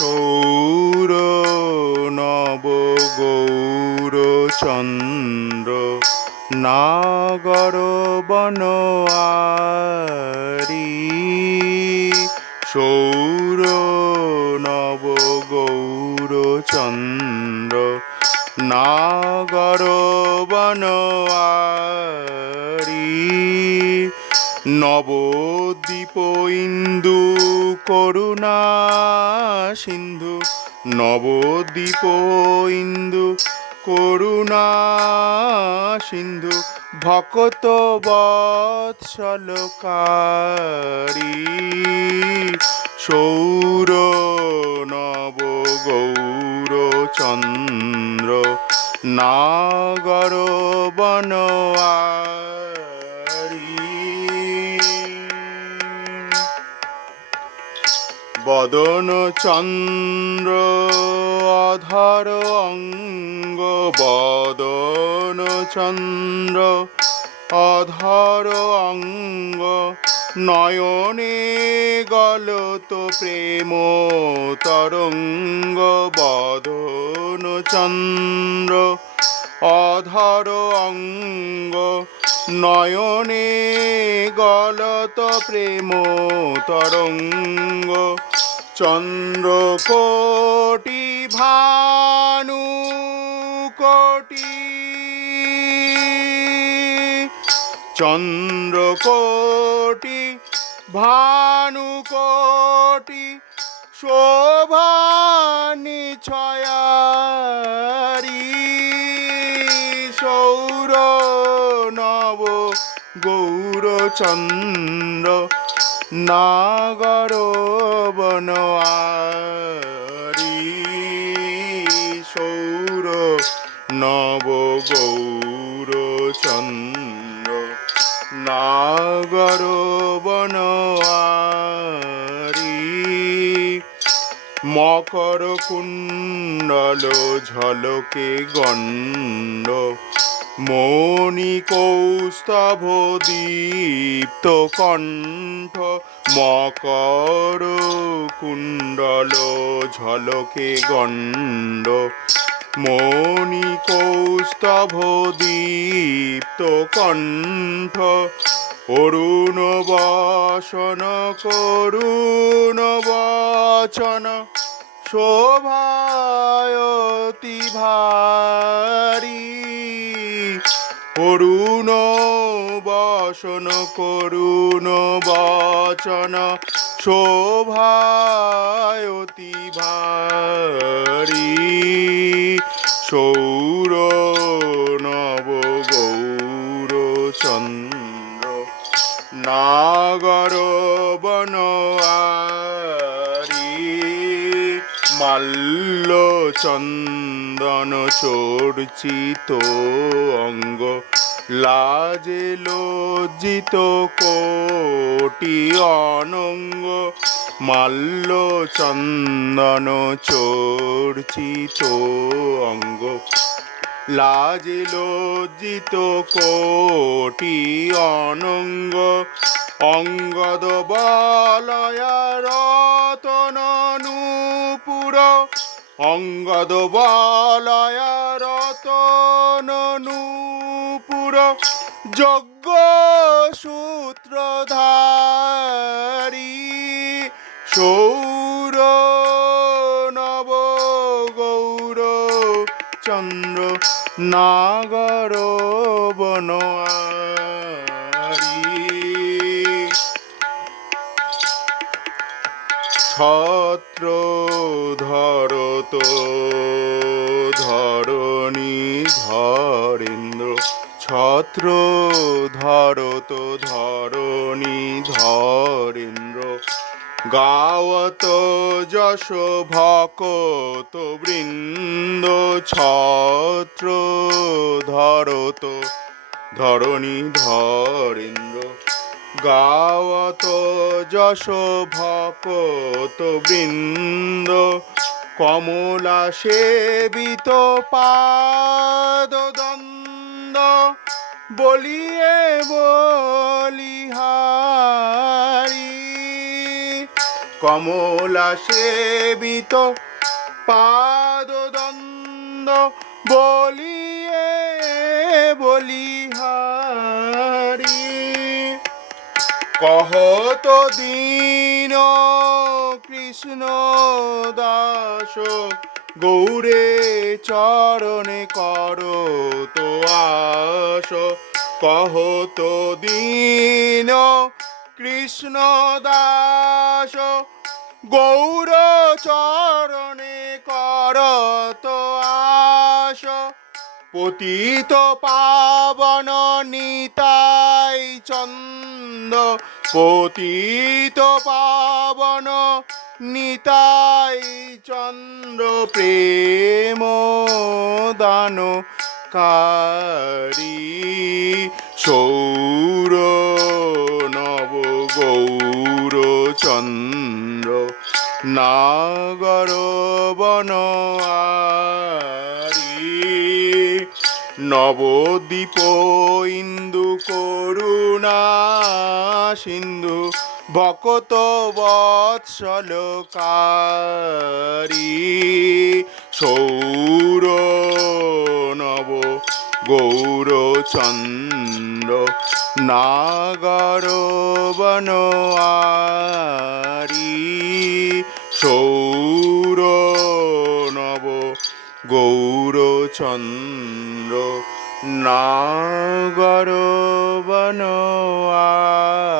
সৌর নব গৌর চন্দ্র নাগর বন সৌর নবদ্বীপ ইন্দু করুণা সিন্ধু, নবদ্বীপ ইন্দু করুণা সিন্ধু, ভকত বৎসলকারী সৌর নব গৌর চন্দ্র, নাগর বনোয়ারি বদন চন্দ্র অধর অঙ্গ, বদন চন্দ্র অধর অঙ্গ, নয়নে গলত প্রেম তরঙ্গ, বদন চন্দ্র অধর অঙ্গ, নয়নে গলত প্রেম তরঙ্গ চন্দ্রকোটি ভানু কোটি চন্দ্রকোটি ভানুকোটি শোভানি ছয়ারি গৌরচন্দ্র নাগর বনোয়ারি সৌর নব গৌরচন্দ্র নাগর বনোয়ারি মকর কুণ্ডল ঝলকে গণ্ড কৌস্তভ দীপ্ত কণ্ঠ, মকর কুণ্ডল ঝলকে গণ্ড। কৌস্তভ দীপ্ত কণ্ঠ, অরুণ বাসন, করুণ বচন, শোভায়তি ভারি অরুণ বাসন করুণ বচন শোভায়তি ভারি। সৌর নব গৌর চন্দ্র নাগর বনোয়ারি মাল্য চন্দন চর্চিত অঙ্গ লাজে লজ্জিত কোটি অনঙ্গ মাল্য চন্দন চর্চিত অঙ্গ লাজে লজ্জিত কোটি অনঙ্গ অঙ্গদ বলয়া রতন নূপুর অঙ্গদ বলয়া রতন নূপুর যজ্ঞ সূত্রধারী সৌর নব গৌর চন্দ্র নাগর বনোয়ারি। ছত্র ধরত ধরণী ধরেন্দ্র, ছত্র ধরত ধরণী ধরেন্দ্র গাওত যশ ভকত বৃন্দ, ছত্র ধরত ধরণী ধরেন্দ্র গাওত যশ ভকত বৃন্দ কমলা সেবিত পাদ দ্বন্দ্ব বলিয়ে বলিহারি। কমলা সেবিত পাদদন্দ বলিয়ে কহত দীন কৃষ্ণ দাস, গৌরে চরণে কর তো আস। কহত দীন কৃষ্ণ দাস, গৌর চরণে কর তো পতিত পাবন নিতাই চন্দ, পতিত পাবন নিতাই চন্দ্র, প্রেম দান কারি সৌর নব গৌর চন্দ্র, নাগর বন নবদ্বীপ ইন্দু করুণা সিন্ধু ভকত বৎসলকারী সৌর নব গৌরচন্দ্র নাগর বনোয়ারি সৌর নব গৌরচন্দ্র নাগর বনোয়ারি